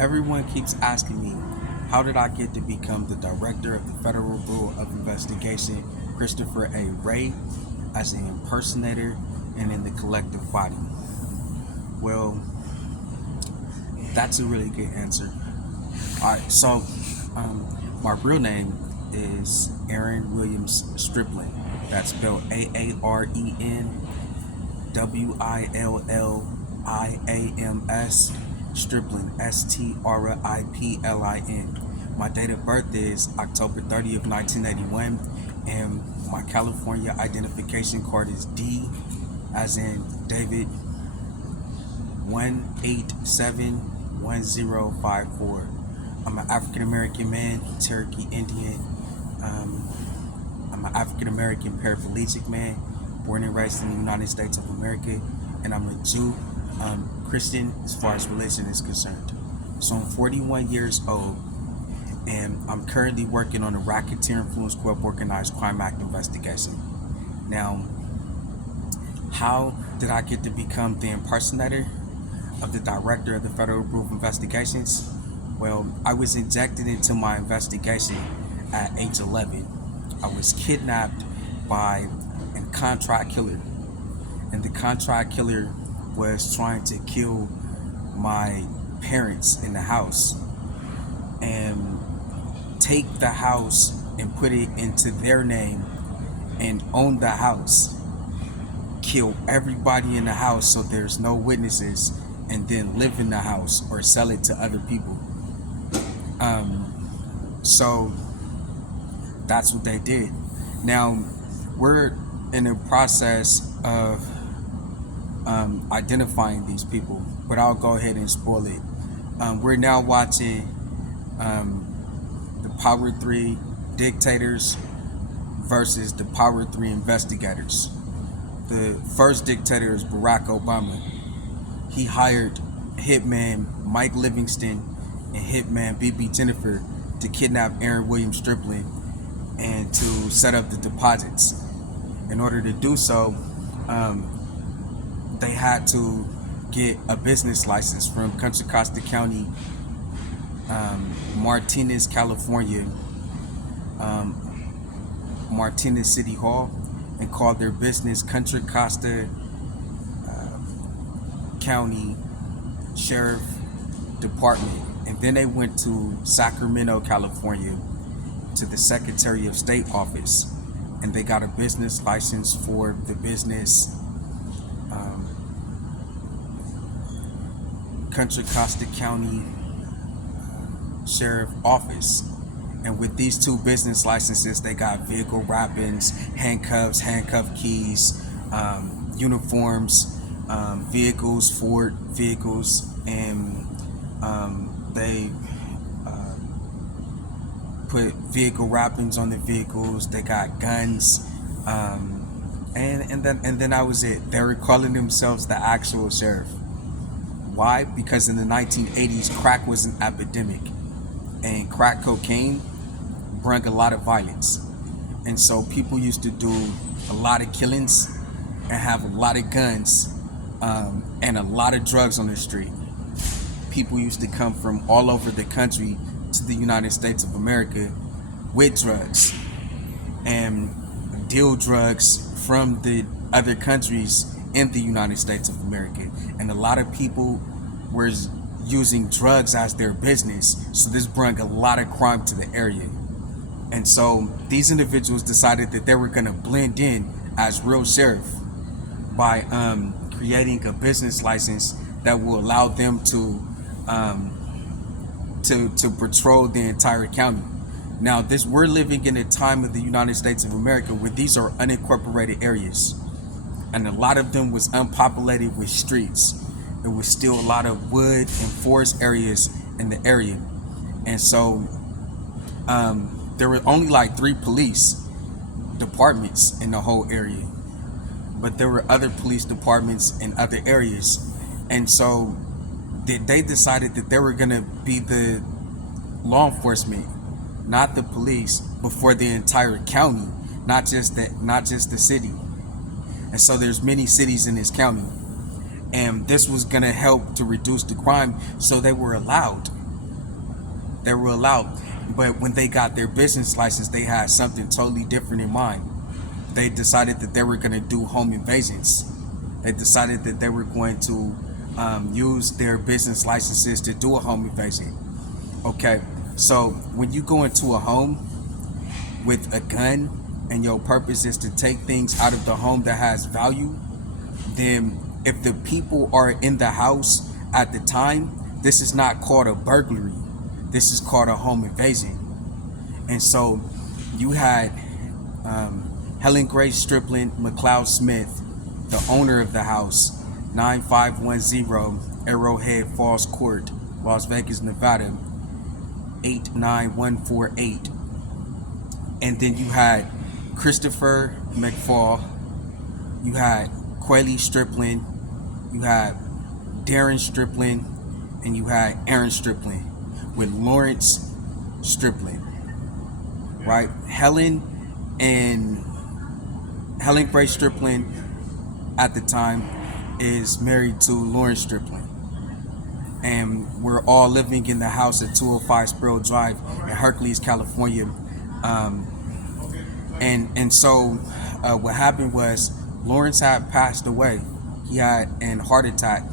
Everyone keeps asking me, how did I get to become the director of the Federal Bureau of Investigation, Christopher A. Wray, as an impersonator and in the collective body? Well, that's a really good answer. All right, so my real name is Aaron Williams Stripling. That's spelled AARENWILLIAMS Stripling, STRIPLIN. My date of birth is October 30th, 1981, and my California identification card is D, as in David, 1871054. I'm an African American man, Cherokee Indian. I'm an African American paraplegic man, born and raised in the United States of America, and I'm a Jew, Christian as far as religion is concerned. So I'm 41 years old, and I'm currently working on a Racketeer Influence Corp Organized Crime Act investigation. Now, how did I get to become the impersonator of the director of the Federal Bureau of Investigations? Well, I was injected into my investigation at age 11. I was kidnapped by a contract killer, and the contract killer was trying to kill my parents in the house and take the house and put it into their name and own the house, kill everybody in the house so there's no witnesses, and then live in the house or sell it to other people. So that's what they did. Now we're in the process of identifying these people, but I'll go ahead and spoil it. We're now watching the Power 3 dictators versus the Power 3 investigators. The first dictator is Barack Obama. He hired hitman Mike Livingston and hitman BB Jennifer to kidnap Aaron Williams Stripling and to set up the deposits. In order to do so, they had to get a business license from Contra Costa County, Martinez, California, Martinez City Hall, and call their business Contra Costa County Sheriff Department. And then they went to Sacramento, California, to the Secretary of State office, and they got a business license for the business Contra Costa County Sheriff Office. And with these two business licenses, they got vehicle wrappings, handcuffs, handcuff keys, uniforms, vehicles, Ford vehicles, and they put vehicle wrappings on the vehicles. They got guns, and then that was it. They were calling themselves the actual sheriff. Why? Because in the 1980s, crack was an epidemic, and crack cocaine brought a lot of violence, and so people used to do a lot of killings and have a lot of guns, and a lot of drugs on the street. People used to come from all over the country to the United States of America with drugs and deal drugs from the other countries in the United States of America. And a lot of people were using drugs as their business, so this brought a lot of crime to the area. And so these individuals decided that they were going to blend in as real sheriff by creating a business license that will allow them to patrol the entire county. Now, we're living in a time of the United States of America where these are unincorporated areas, and a lot of them was unpopulated with streets. There was still a lot of wood and forest areas in the area, and so there were only like 3 police departments in the whole area, but there were other police departments in other areas. And so they decided that they were going to be the law enforcement, not the police, but for the entire county, not just the city. And so there's many cities in this county, and this was going to help to reduce the crime. So they were allowed They were allowed. But when they got their business license, they had something totally different in mind. They decided that they were going to do home invasions. They decided that they were going to use their business licenses to do a home invasion. Okay, so when you go into a home with a gun and your purpose is to take things out of the home that has value, then if the people are in the house at the time, this is not called a burglary. This is called a home invasion. And so you had Helen Grace Stripling McLeod Smith, the owner of the house, 9510 Arrowhead Falls Court, Las Vegas, Nevada, 89148. And then you had Christopher McFall, you had Quayle Stripling, you had Darren Stripling, and you had Aaron Stripling with Lawrence Stripling, right? Helen Grace Stripling at the time is married to Lawrence Stripling, and we're all living in the house at 205 Sparrow Drive in Hercules, California. And so what happened was Lawrence had passed away. He had a heart attack,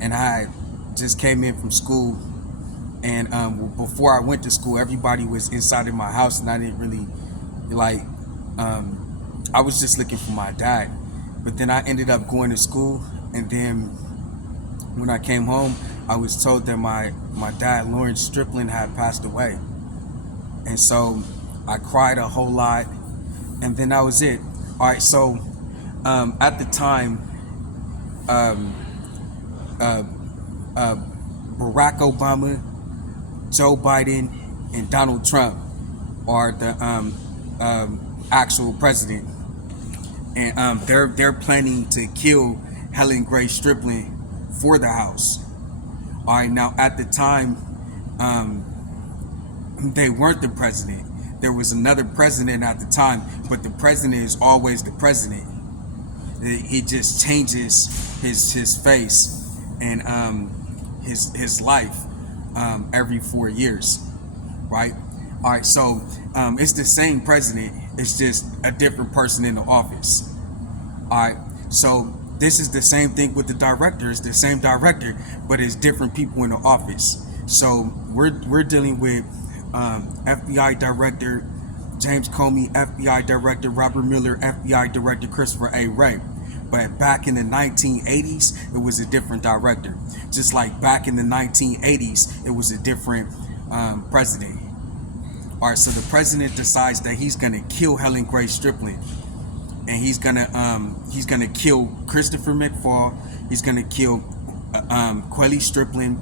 and I just came in from school. And before I went to school, everybody was inside of my house, and I didn't really I was just looking for my dad. But then I ended up going to school, and then when I came home, I was told that my dad, Lawrence Stripling, had passed away. And so I cried a whole lot, and then that was it. All right, so at the time, Barack Obama, Joe Biden, and Donald Trump are the actual president, and they're planning to kill Helen Grace Stripling for the house. All right, now at the time, they weren't the president. There was another president at the time, but the president is always the president. He just changes his face and his life every 4 years, right? All right, so it's the same president. It's just a different person in the office. All right, so this is the same thing with the director. It's the same director, but it's different people in the office. So we're dealing with FBI Director James Comey, FBI Director Robert Mueller, FBI Director Christopher A. Wray. But back in the 1980s, it was a different director. Just like back in the 1980s, it was a different president. All right, so the president decides that he's gonna kill Helen Grace Stripling, and he's gonna kill Christopher McFall. He's gonna kill Quayle Stripling,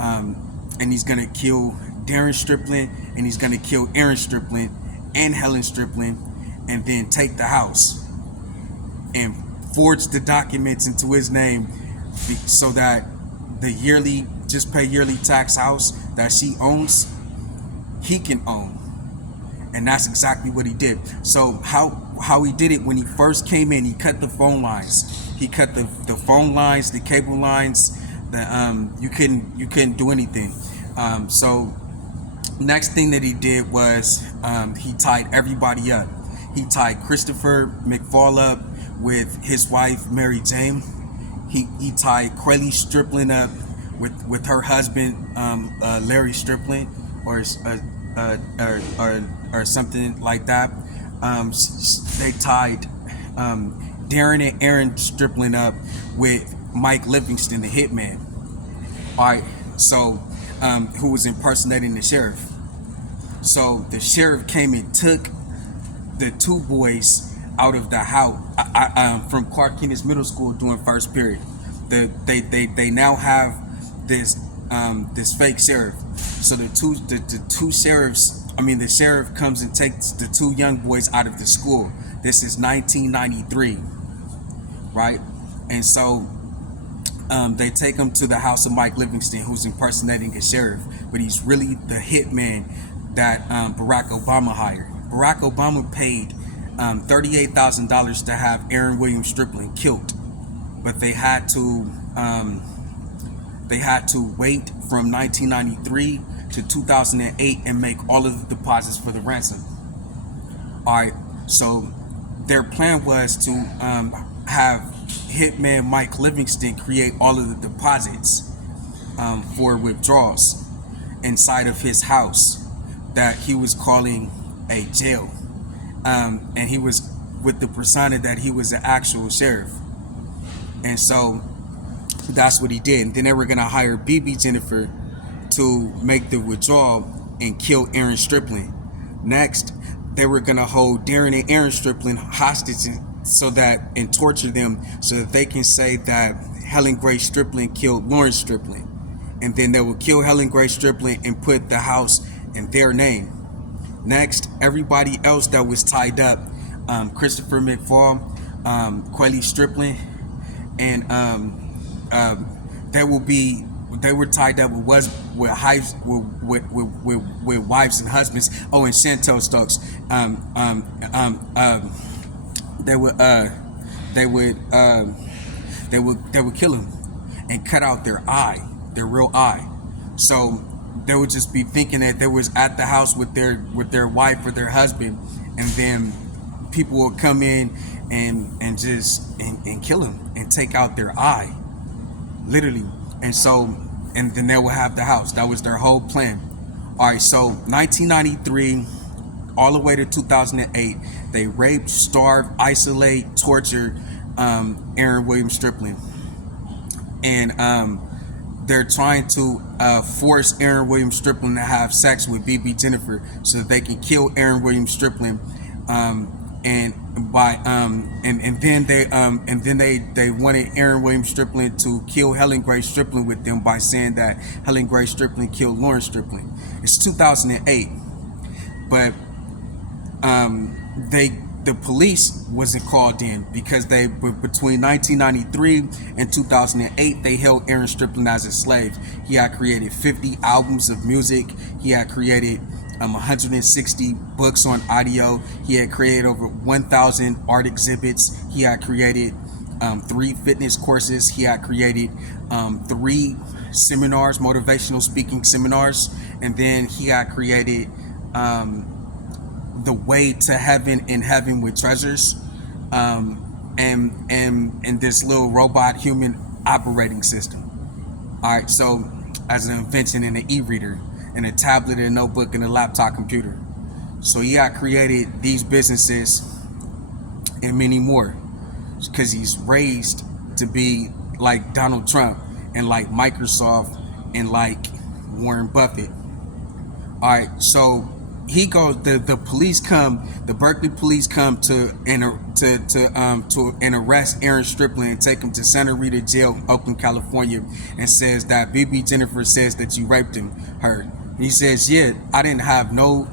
and he's gonna kill Darren Stripling, and he's gonna kill Aaron Stripling and Helen Stripling, and then take the house and forge the documents into his name so that the yearly tax house that she owns, he can own. And that's exactly what he did. So how he did it, when he first came in, he cut the phone lines. He cut the phone lines, the cable lines. You couldn't do anything. So next thing that he did was he tied everybody up. He tied Christopher McFall up with his wife Mary Jane. He tied Quayle Stripling up with her husband Larry Stripling, or something like that. They tied Darren and Aaron Stripling up with Mike Livingston, the hitman. All right, so who was impersonating the sheriff. So the sheriff came and took the two boys out of the house from Clark Kent's middle school during first period. They now have this fake sheriff. So the two sheriffs. The sheriff comes and takes the two young boys out of the school. This is 1993, right? And so they take him to the house of Mike Livingston, who's impersonating a sheriff, but he's really the hitman that Barack Obama hired. Barack Obama paid $38,000 to have Aaron William Stripling killed, but they had to wait from 1993 to 2008 and make all of the deposits for the ransom. All right, so their plan was to have hitman Mike Livingston create all of the deposits for withdrawals inside of his house that he was calling a jail, and he was with the persona that he was the actual sheriff. And so that's what he did. And then they were gonna hire BB Jennifer to make the withdrawal and kill Aaron Stripling. Next, they were gonna hold Darren and Aaron Stripling hostage so that and torture them so that they can say that Helen Grace Stripling killed Lawrence Stripling. And then they would kill Helen Grace Stripling and put the house in their name. Next, everybody else that was tied up, Christopher McFall, Quelly Stripling, and they were tied up with wives and husbands. Oh, and Chantel Stokes. They would kill him and cut out their eye, their real eye. So they would just be thinking that they was at the house with their wife or their husband, and then people would come in and just kill him and take out their eye, literally. And so, and then they would have the house. That was their whole plan. All right, so 1993 all the way to 2008, they raped, starved, isolate, tortured Aaron William Stripling, and they're trying to force Aaron William Stripling to have sex with BB Jennifer so that they can kill Aaron William Stripling, and then they wanted Aaron William Stripling to kill Helen Grace Stripling with them by saying that Helen Grace Stripling killed Lawrence Stripling. It's 2008, but the police wasn't called in because they were between 1993 and 2008. They held Aaron Stripling as a slave. He had created 50 albums of music. He had created 160 books on audio. He had created over 1,000 art exhibits. He had created 3 fitness courses. He had created 3 seminars, motivational speaking seminars, and then he had created the Way to Heaven in Heaven with Treasures, and this little robot human operating system. All right, so as an invention in an e-reader, and a tablet, and a notebook, and a laptop computer. So he had created these businesses and many more because he's raised to be like Donald Trump and like Microsoft and like Warren Buffett. All right, so he goes. The police come. The Berkeley police come to arrest Aaron Stripling and take him to Santa Rita Jail, Oakland, California, and says that BB Jennifer says that you raped her. And he says, yeah, I didn't have no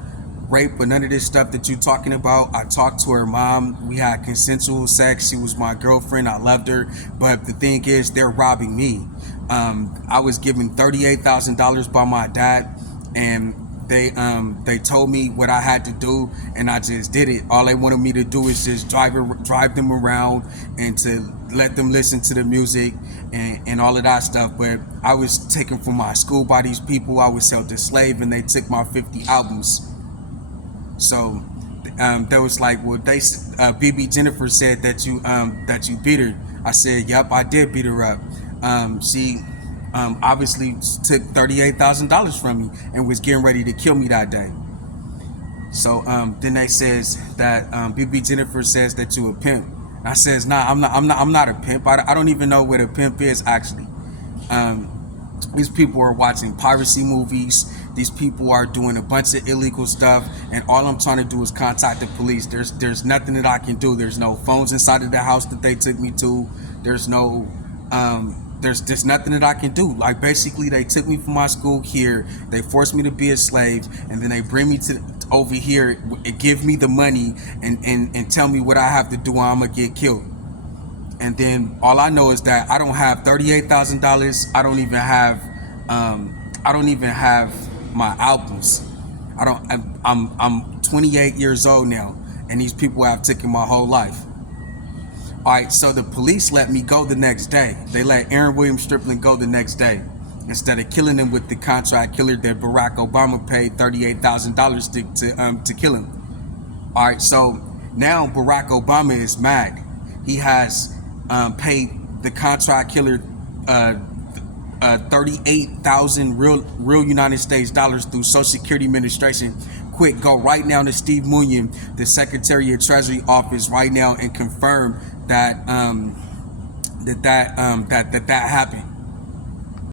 rape or none of this stuff that you're talking about. I talked to her mom. We had consensual sex. She was my girlfriend. I loved her. But the thing is, they're robbing me. I was given $38,000 by my dad, and they told me what I had to do, and I just did it. All they wanted me to do is just drive them around and to let them listen to the music and all of that stuff. But I was taken from my school by these people. I was held as slave, and they took my 50 albums. So they was like, well, BB Jennifer said that you beat her. I said, yep, I did beat her up. She obviously took $38,000 from me and was getting ready to kill me that day. So then they says that BB Jennifer says that you a pimp. I says, nah, I'm not a pimp. I don't even know what a pimp is actually. These people are watching piracy movies. These people are doing a bunch of illegal stuff, and all I'm trying to do is contact the police. There's nothing that I can do. There's no phones inside of the house that they took me to. There's no there's nothing that I can do. Like, basically, they took me from my school here, they forced me to be a slave, and then they bring me to over here and give me the money and tell me what I have to do or I'm gonna get killed. And then all I know is that I don't have $38,000. I don't even have my albums. I'm 28 years old now, and these people have taken my whole life. All right, so the police let me go the next day. They let Aaron William Stripling go the next day. instead of killing him with the contract killer that Barack Obama paid $38,000 to kill him. All right, so now Barack Obama is mad. He has paid the contract killer 38,000 real United States dollars through Social Security Administration. Quick, go right now to Steve Munyon, the Secretary of Treasury office, right now, and confirm that that happened.